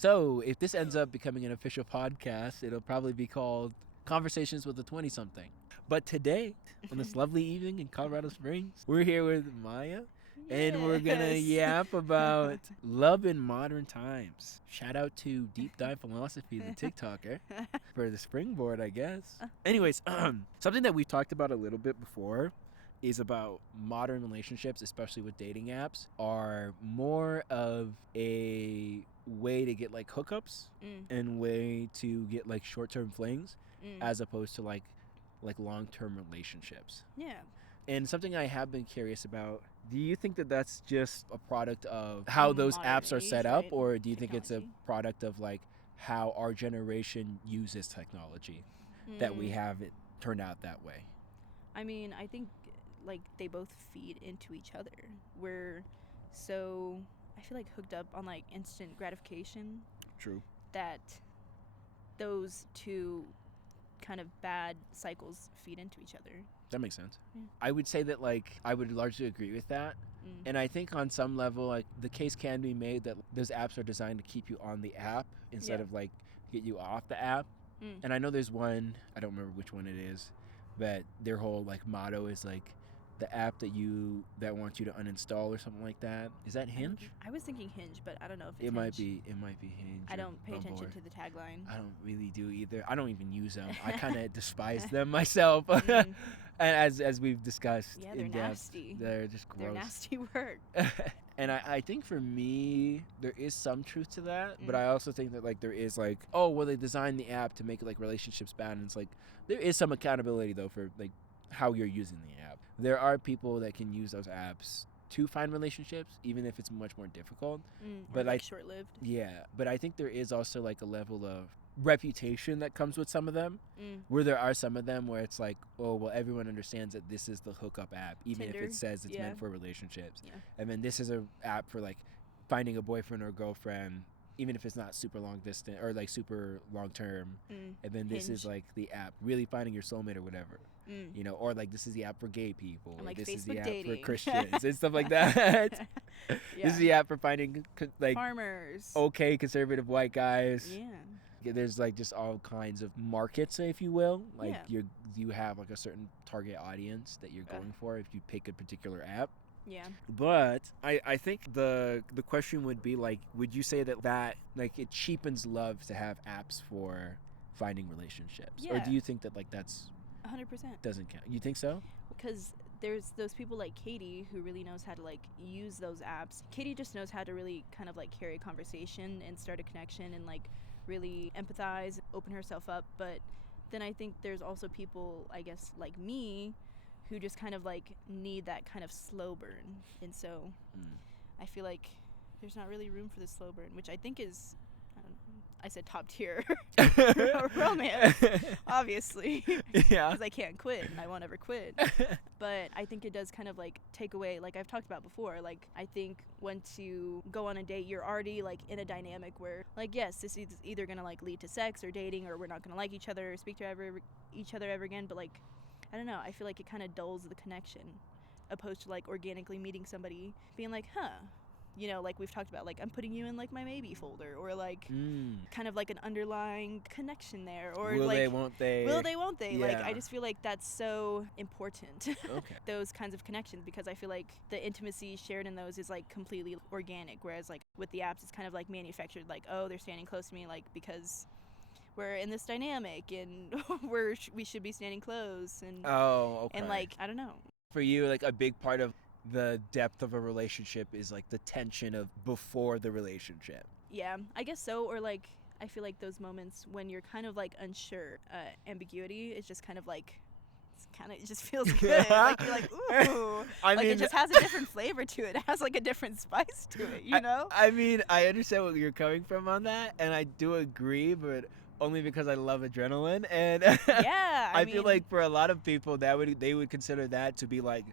So if this ends up becoming an official podcast, it'll probably be called Conversations with a 20-something. But today, on this lovely evening in Colorado Springs, we're here with Maya. And we're going to yap about love in modern times. Shout out to Deep Dive Philosophy, the TikToker, for the springboard, I guess. Anyways, something that we've talked about a little bit before is about modern relationships, especially with dating apps, are more of a way to get like hookups and way to get like short-term flings as opposed to like long-term relationships. Yeah. And something I have been curious about, do you think that that's just a product of how those Modern apps are age, set up, right? or do you think it's a Technology. product of like how our generation uses technology that we have it turned out that way? I mean, I think like they both feed into each other. We're so, I feel like, hooked up on like instant gratification True. that those two kind of bad cycles feed into each other. That makes sense. Yeah. I would say that like I would largely agree with that. And I think on some level, like the case can be made that those apps are designed to keep you on the app instead of like get you off the app. And I know there's one, I don't remember which one it is, but their whole like motto is like the app that wants you to uninstall or something like that. Is that Hinge? I was thinking Hinge, but I don't know if it's It might Hinge. be Hinge. I or don't pay attention Bumble. to the tagline. I don't really do either. I don't even use them. I kind of despise them myself. And as we've discussed Yeah, they're in depth, nasty. they're just gross. They're nasty work. And I think for me, there is some truth to that, but I also think that like there is like, oh, well, they designed the app to make like relationships bad, and it's like there is some accountability though for like how you're using the app. There are people that can use those apps to find relationships, even if it's much more difficult. But like short-lived. Yeah, but I think there is also like a level of reputation that comes with some of them, where there are some of them where it's like, oh, well, everyone understands that this is the hookup app, even Tinder, if it says it's yeah. meant for relationships. Yeah. And then this is a app for like finding a boyfriend or girlfriend, even if it's not super long distance or like super long term. And then this is Hinge. like the app really finding your soulmate or whatever. You know, or like this is the app for gay people, And, or like, this is the Facebook app dating. for Christians and stuff like that. Yeah. This is the app for finding like farmers. okay conservative white guys. Yeah. There's like just all kinds of markets, if you will. Like Yeah. you have like a certain target audience that you're going for if you pick a particular app. Yeah. But I think the question would be like, would you say that like it cheapens love to have apps for finding relationships, or Yeah. do you think that like that's 100%. doesn't count? You think so? Because there's those people like Katie who really knows how to like use those apps. Katie just knows how to really kind of like carry a conversation and start a connection and like really empathize, open herself up. But then I think there's also people, I guess, like me, who just kind of like need that kind of slow burn. And so I feel like there's not really room for the slow burn, which I think is, I said top tier romance, obviously. Yeah. Because I can't quit and I won't ever quit. But I think it does kind of like take away, like I've talked about before, like I think once you go on a date, you're already like in a dynamic where like, yes, this is either going to like lead to sex or dating, or we're not going to like each other or speak to each other ever again. But like, I don't know, I feel like it kind of dulls the connection opposed to like organically meeting somebody, being like, huh, you know, like we've talked about, like I'm putting you in like my maybe folder, or like kind of like an underlying connection there, or will like they, won't they? will they, won't they? Like Yeah. I just feel like that's so important. Okay. Those kinds of connections, because I feel like the intimacy shared in those is like completely organic, whereas like with the apps it's kind of like manufactured, like, oh, they're standing close to me like because we're in this dynamic and we should be standing close, and Oh, okay. and like I don't know. For you, like a big part of the depth of a relationship is like the tension of before the relationship. Yeah, I guess so. Or like I feel like those moments when you're kind of like unsure, ambiguity is just kind of like it just feels good. Like you're like, ooh, I like mean, it just has a different flavor to it. It has like a different spice to it, you know? I mean, I understand what you're coming from on that, and I do agree, but only because I love adrenaline. And Yeah, I feel like for a lot of people, they would consider that to be like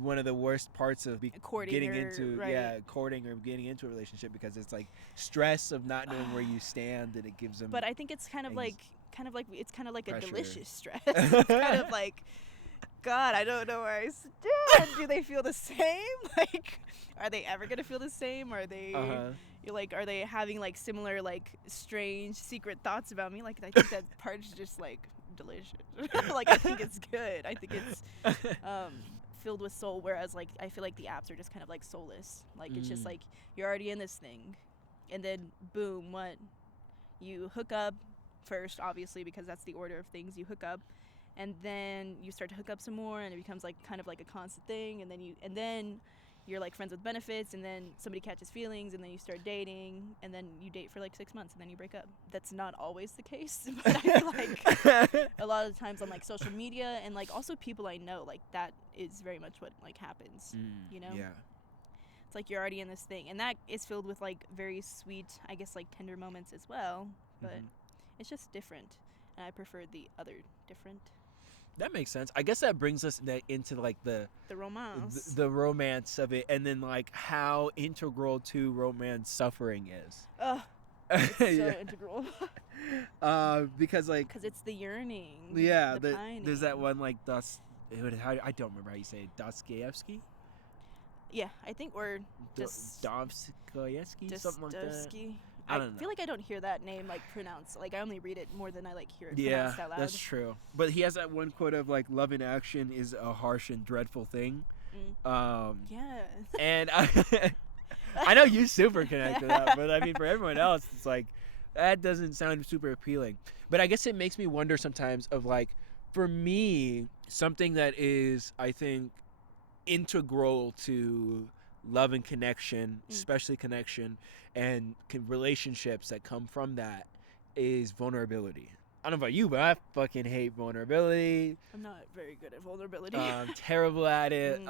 one of the worst parts of courting getting or, into right. courting or getting into a relationship, because it's like stress of not knowing where you stand, and it gives them. But I think it's kind of like it's kind of like pressure. a delicious stress. It's kind of like, God, I don't know where I stand. Do they feel the same? Like, are they ever gonna feel the same? Are they, You're like, are they having like similar like strange secret thoughts about me? Like I think that part's just like delicious. Like I think it's good. I think it's filled with soul, whereas like I feel like the apps are just kind of like soulless. Like it's just like you're already in this thing, and then boom, what? You hook up first, obviously, because that's the order of things. You hook up, and then you start to hook up some more, and it becomes like kind of like a constant thing, and then you're like friends with benefits, and then somebody catches feelings, and then you start dating, and then you date for like 6 months, and then you break up. That's not always the case, but I feel like a lot of the times on like social media and like also people I know, like that is very much what like happens, you know? Yeah. It's like you're already in this thing, and that is filled with like very sweet, I guess like tender moments as well, but it's just different, and I prefer the other different. That makes sense. I guess that brings us into like the romance. The romance of it, and then like how integral to romance suffering is. It's so integral. Because like, because it's the yearning. Yeah, the there's that pining. one like I don't remember how you say it. Dostoevsky. Yeah, I think we're just Dostoevsky, something like that. Dostoevsky. I don't know. feel like I don't hear that name like pronounced. Like I only read it more than I like hear it Yeah, pronounced out loud. that's true. But he has that one quote of like, "Love in action is a harsh and dreadful thing." Yeah. And I know you super connect to that, but I mean for everyone else, it's like that doesn't sound super appealing. But I guess it makes me wonder sometimes of like, for me, something that is, I think, integral to love and connection, especially connection and relationships that come from that, is vulnerability. I don't know about you, but I fucking hate vulnerability. I'm not very good at vulnerability. I'm terrible at it.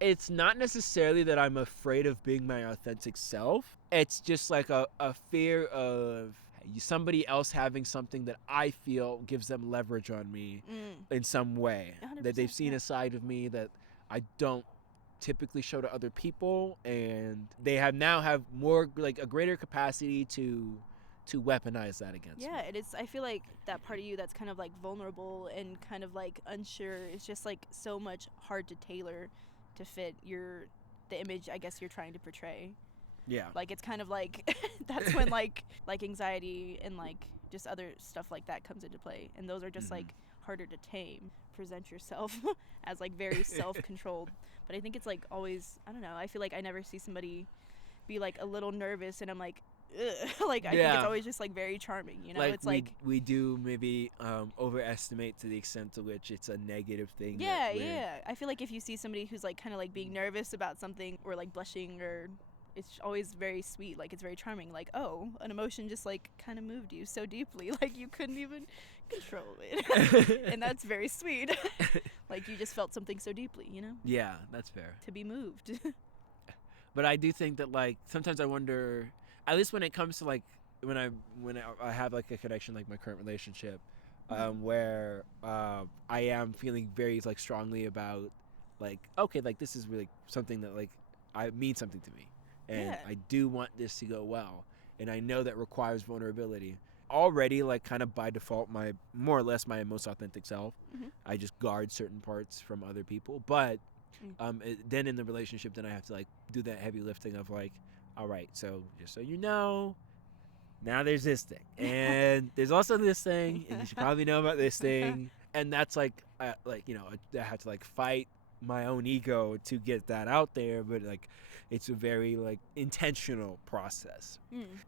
It's not necessarily that I'm afraid of being my authentic self. It's just like a fear of somebody else having something that I feel gives them leverage on me in some way. That they've seen a side of me that I don't typically show to other people, and they have more like a greater capacity to weaponize that against me. Yeah, it is. I feel like that part of you that's kind of like vulnerable and kind of like unsure is just like so much hard to tailor to fit the image I guess you're trying to portray. Yeah. Like it's kind of like that's when like anxiety and like just other stuff like that comes into play, and those are just like harder to tame. Present yourself as like very self-controlled, but I think it's like always, I don't know, I feel like I never see somebody be like a little nervous and I'm like ugh. Like I think it's always just like very charming, you know? Like it's like we do maybe overestimate to the extent to which it's a negative thing. Yeah. I feel like if you see somebody who's like kind of like being nervous about something or like blushing, or it's always very sweet, like it's very charming, like, oh, an emotion just like kind of moved you so deeply, like you couldn't even control it. And that's very sweet. Like you just felt something so deeply, you know? Yeah, that's fair. To be moved. But I do think that like sometimes I wonder, at least when it comes to like when I have like a connection like my current relationship, where I am feeling very like strongly about like, okay, like this is really something that like I means something to me, and I do want this to go well, and I know that requires vulnerability. Already, like kind of by default, my more or less my most authentic self. I just guard certain parts from other people, but then in the relationship, then I have to like do that heavy lifting of like, all right, so just so you know, now there's this thing, and there's also this thing, and you should probably know about this thing, and that's like you know, I have to like fight my own ego to get that out there, but like it's a very like intentional process.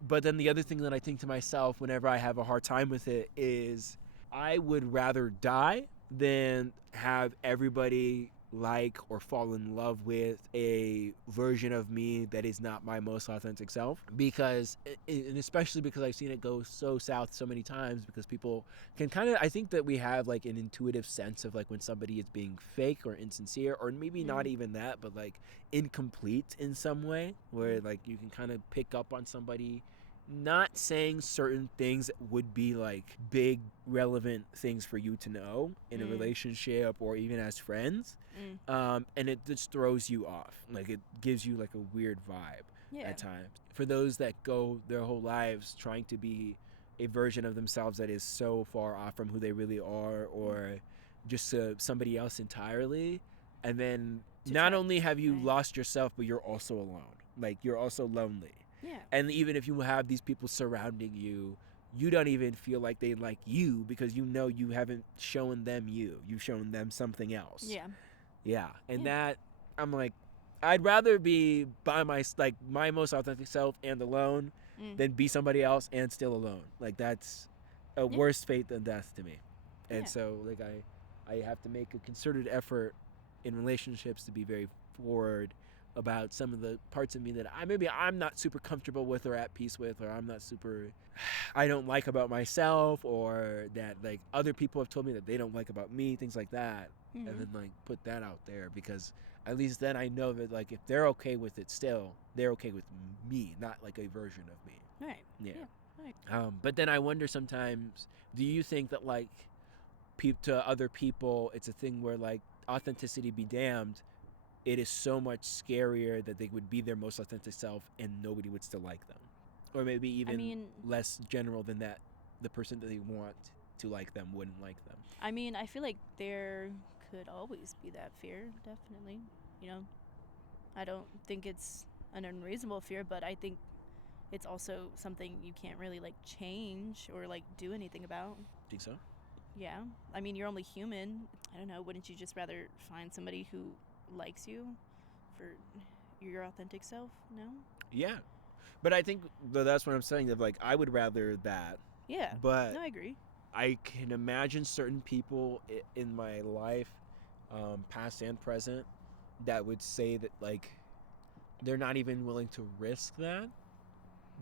But then the other thing that I think to myself whenever I have a hard time with it is I would rather die than have everybody like or fall in love with a version of me that is not my most authentic self, because and especially because I've seen it go so south so many times, because people can kind of, I think that we have like an intuitive sense of like when somebody is being fake or insincere, or maybe not even that, but like incomplete in some way, where like you can kind of pick up on somebody not saying certain things that would be like big relevant things for you to know in a relationship or even as friends, and it just throws you off. Like it gives you like a weird vibe at times. For those that go their whole lives trying to be a version of themselves that is so far off from who they really are, or just somebody else entirely, and then not only have you lost yourself, but you're also alone. Like you're also lonely. Yeah. And even if you have these people surrounding you, you don't even feel like they like you because you know you haven't shown them you. You've shown them something else. Yeah. Yeah. And Yeah. that, I'm like, I'd rather be by my most authentic self and alone than be somebody else and still alone. Like, that's a worse fate than death to me. And Yeah. so, like, I have to make a concerted effort in relationships to be very forward about some of the parts of me that I'm not super comfortable with or at peace with, or I don't like about myself, or that like other people have told me that they don't like about me, things like that. Mhm. And then like put that out there, because at least then I know that like if they're okay with it still, they're okay with me, not like a version of me. Right. Yeah. Right. But then I wonder sometimes, do you think that like to other people it's a thing where like authenticity be damned, it is so much scarier that they would be their most authentic self and nobody would still like them? Or maybe even less general than that, the person that they want to like them wouldn't like them. I mean, I feel like there could always be that fear, definitely. You know, I don't think it's an unreasonable fear, but I think it's also something you can't really like change or like do anything about. Think so? Yeah. I mean, you're only human. I don't know. Wouldn't you just rather find somebody who likes you for your authentic self? No? Yeah. But I think that's what I'm saying. That like I would rather that. Yeah. But no, I agree. I can imagine certain people in my life, past and present, that would say that like they're not even willing to risk that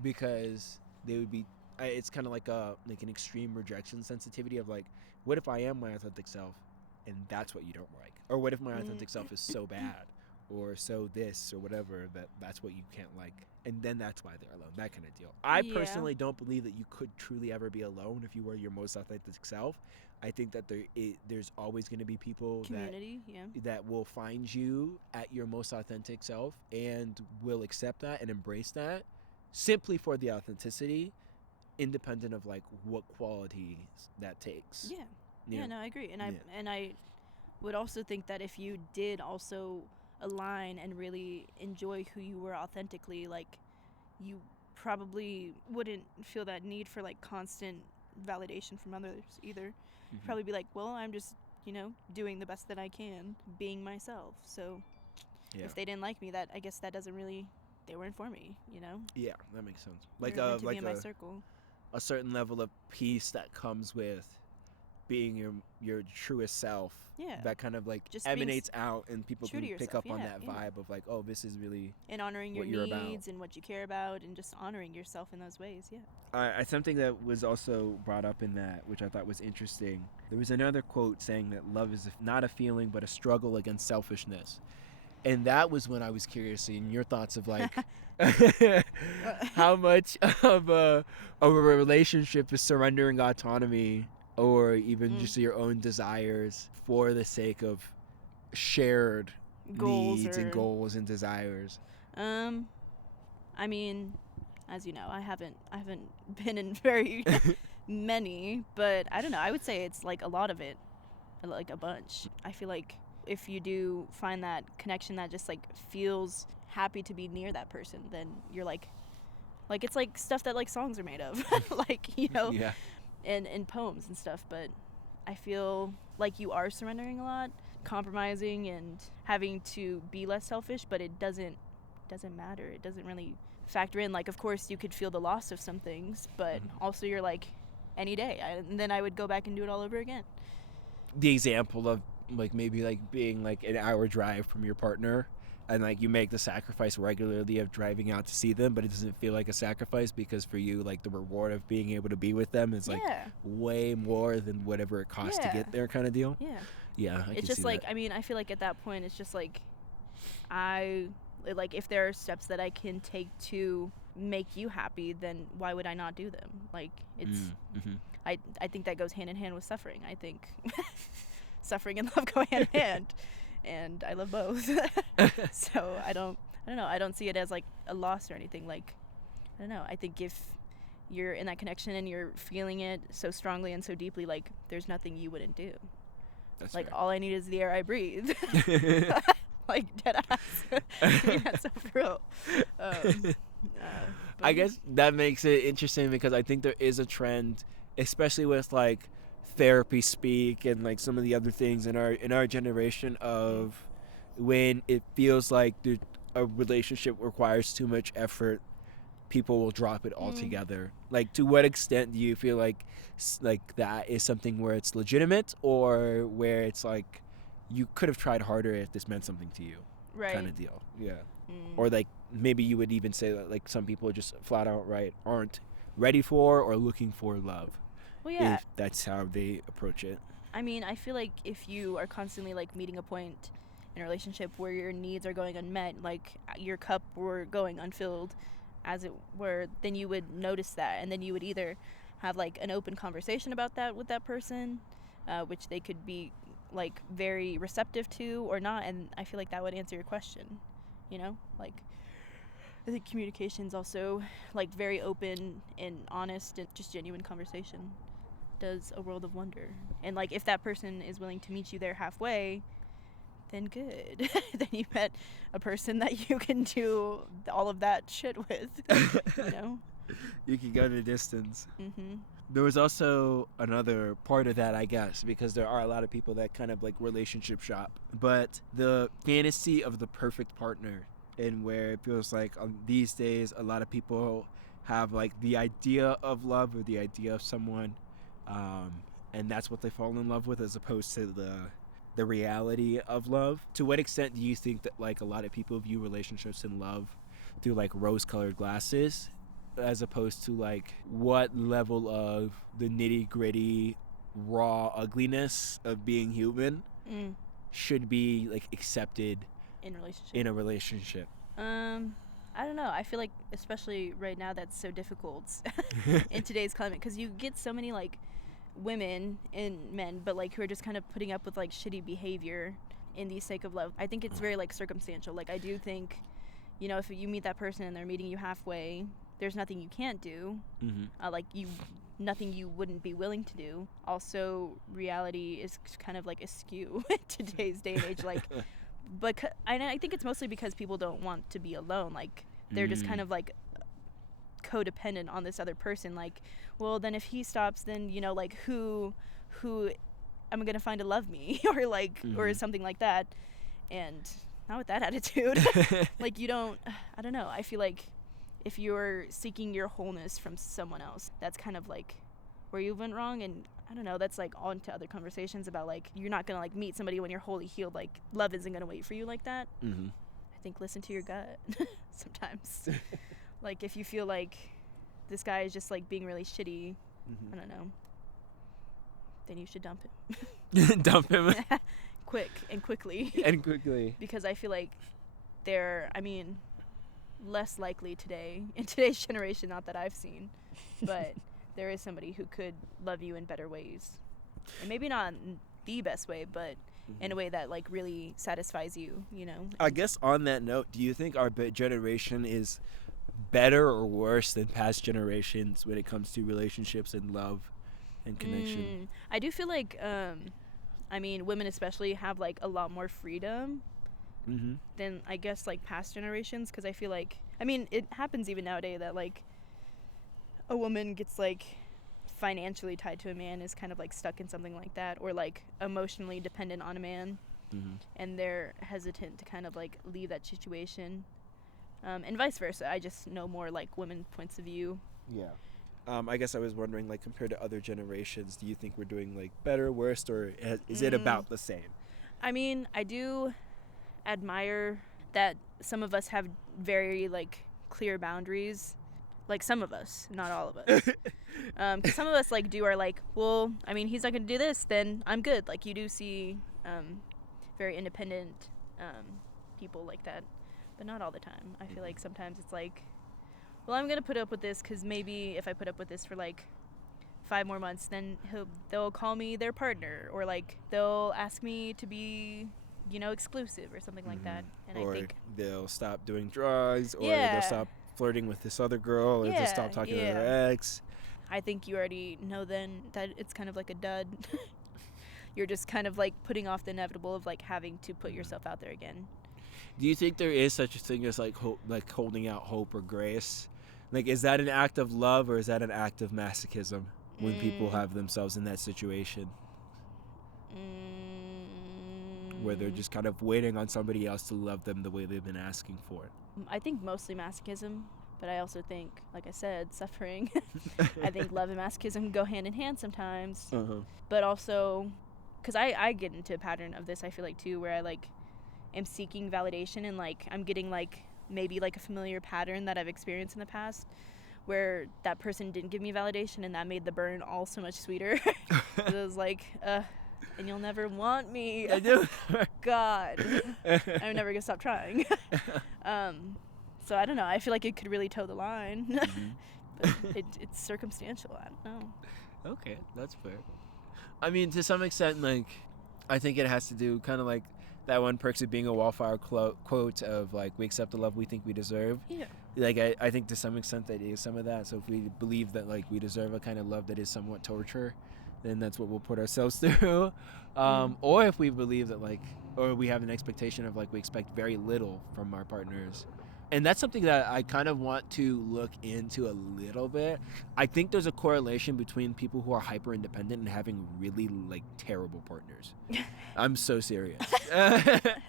because they would be. It's kind of like an extreme rejection sensitivity of like, what if I am my authentic self, and that's what you don't like, or what if my authentic self is so bad, or so this or whatever that's what you can't like, and then that's why they're alone. That kind of deal. I personally don't believe that you could truly ever be alone if you were your most authentic self. I think that there's always going to be people that will find you at your most authentic self and will accept that and embrace that simply for the authenticity, independent of like what qualities that takes. Yeah, no, I agree. And I would also think that if you did also align and really enjoy who you were authentically, like you probably wouldn't feel that need for like constant validation from others either. Mm-hmm. Probably be like, well, I'm just, doing the best that I can, being myself. So if they didn't like me, that I guess that doesn't really, they weren't for me, Yeah, that makes sense. Like be in my circle. A certain level of peace that comes with being your truest self. Yeah. That kind of like just emanates out, and people can pick yourself. up on that vibe of like, oh, this is really. And honoring your needs about. And what you care about, and just honoring yourself in those ways. Yeah. Something that was also brought up in that, which I thought was interesting. There was another quote saying that love is not a feeling, but a struggle against selfishness. And that was when I was curious in your thoughts of like how much of a relationship is surrendering autonomy or even just your own desires for the sake of shared needs and goals and desires. I mean, as you know, I haven't been in very many, but I don't know. I would say it's like a lot of it, like a bunch. I feel like if you do find that connection that just like feels happy to be near that person, then you're like it's like stuff that like songs are made of, like and poems and stuff. But I feel like you are surrendering a lot, compromising and having to be less selfish, but it doesn't matter. It doesn't really factor in. Like, of course you could feel the loss of some things, but also you're like, any day and then I would go back and do it all over again. The example of like maybe like being like an hour drive from your partner, and like you make the sacrifice regularly of driving out to see them, but it doesn't feel like a sacrifice because for you like the reward of being able to be with them is like way more than whatever it costs to get there, kind of deal. It's just like that. I mean, I feel like at that point it's just like if there are steps that I can take to make you happy, then why would I not do them? Like it's I think that goes hand in hand with suffering. I think suffering and love go hand in hand, and I love both. So I don't know. I don't see it as like a loss or anything. Like, I don't know. I think if you're in that connection and you're feeling it so strongly and so deeply, like there's nothing you wouldn't do. That's like fair. All I need is the air I breathe. Like dead ass. Yeah, so for real. I guess that makes it interesting because I think there is a trend, especially with like therapy speak and like some of the other things in our generation of when it feels like a relationship requires too much effort, people will drop it altogether. Like, to what extent do you feel like that is something where it's legitimate, or where it's like you could have tried harder if this meant something to you, right. kind of deal? Yeah. Or like maybe you would even say that like some people just flat out aren't ready for or looking for love. Well, yeah. If that's how they approach it. I mean, I feel like if you are constantly like meeting a point in a relationship where your needs are going unmet, like your cup were going unfilled, as it were, then you would notice that, and then you would either have like an open conversation about that with that person, which they could be like very receptive to or not, and I feel like that would answer your question, you know? Like, I think communication's also like very open and honest and just genuine conversation does a world of wonder. And like if that person is willing to meet you there halfway, then good. Then you met a person that you can do all of that shit with, you know? You can go the distance. Mm-hmm. There was also another part of that, I guess, because there are a lot of people that kind of like relationship shop. But the fantasy of the perfect partner, and where it feels like these days a lot of people have like the idea of love or the idea of someone, and that's what they fall in love with, as opposed to the reality of love. To what extent do you think that like a lot of people view relationships and love through like rose-colored glasses, as opposed to like what level of the nitty-gritty raw ugliness of being human should be like accepted in a relationship? I don't know. I feel like especially right now that's so difficult in today's climate, because you get so many like women and men, but like who are just kind of putting up with like shitty behavior in the sake of love. I think it's very like circumstantial. Like I do think, you know, if you meet that person and they're meeting you halfway, there's nothing you can't do. Nothing you wouldn't be willing to do. Also, reality is kind of like askew in today's day and age. Like, but I think it's mostly because people don't want to be alone. Like they're just kind of like codependent on this other person. Like, well, then if he stops, then, you know, like who am I gonna find to love me or like or something like that. And not with that attitude. Like, you don't, I don't know, I feel like if you're seeking your wholeness from someone else, that's kind of like where you went wrong. And I don't know, that's like on to other conversations about like you're not gonna like meet somebody when you're wholly healed. Like love isn't gonna wait for you like that. I think listen to your gut sometimes. Like if you feel like this guy is just like being really shitty, I don't know, then you should dump him. Dump him. Quickly. Because I feel like they're, I mean, less likely today, in today's generation, not that I've seen, but there is somebody who could love you in better ways. And maybe not in the best way, but in a way that like really satisfies you, you know? I guess on that note, do you think our generation is better or worse than past generations when it comes to relationships and love and connection? I do feel like, I mean, women especially have like a lot more freedom than I guess like past generations, because I feel like, I mean, it happens even nowadays that like a woman gets like financially tied to a man, is kind of like stuck in something like that, or like emotionally dependent on a man, and they're hesitant to kind of like leave that situation. And vice versa. I just know more like women points of view. Yeah. I guess I was wondering, like, compared to other generations, do you think we're doing like better, worse, or is it about the same? I mean, I do admire that some of us have very like clear boundaries. Like some of us, not all of us. 'Cause some of us like are like, well, I mean, he's not gonna do this, then I'm good. Like you do see very independent people like that. But not all the time. I feel like sometimes it's like, well, I'm going to put up with this because maybe if I put up with this for like 5 more months, then they'll call me their partner, or like they'll ask me to be, you know, exclusive or something like that. And or I think they'll stop doing drugs, or they'll stop flirting with this other girl, or they'll stop talking to their ex. I think you already know then that it's kind of like a dud. You're just kind of like putting off the inevitable of like having to put yourself out there again. Do you think there is such a thing as like holding out hope or grace, Like, is that an act of love or is that an act of masochism when people have themselves in that situation where they're just kind of waiting on somebody else to love them the way they've been asking for it? I think mostly masochism, but I also think, like I said, suffering. I think love and masochism go hand in hand sometimes. But also, because I get into a pattern of this, I feel like, too, where I, like, am seeking validation and, like, I'm getting, like, maybe, like, a familiar pattern that I've experienced in the past where that person didn't give me validation, and that made the burn all so much sweeter. It was like, and you'll never want me. I do. God. I'm never going to stop trying. So I don't know. I feel like it could really toe the line. But it's circumstantial. I don't know. Okay, that's fair. I mean, to some extent, like, I think it has to do kind of like that one Perks of Being a Wallflower quote of, like, we accept the love we think we deserve. Yeah. Like, I think to some extent that is some of that. So if we believe that, like, we deserve a kind of love that is somewhat torture, then that's what we'll put ourselves through. Or if we believe that, like, or we have an expectation of, like, we expect very little from our partners. And that's something that I kind of want to look into a little bit. I think there's a correlation between people who are hyper independent and having really, like, terrible partners. I'm so serious.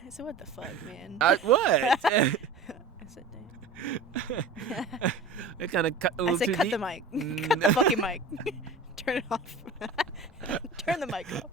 So what the fuck, man? What? I said, damn. It kind of cut. I said, cut the mic. Cut the fucking mic. Turn it off. Turn the mic off.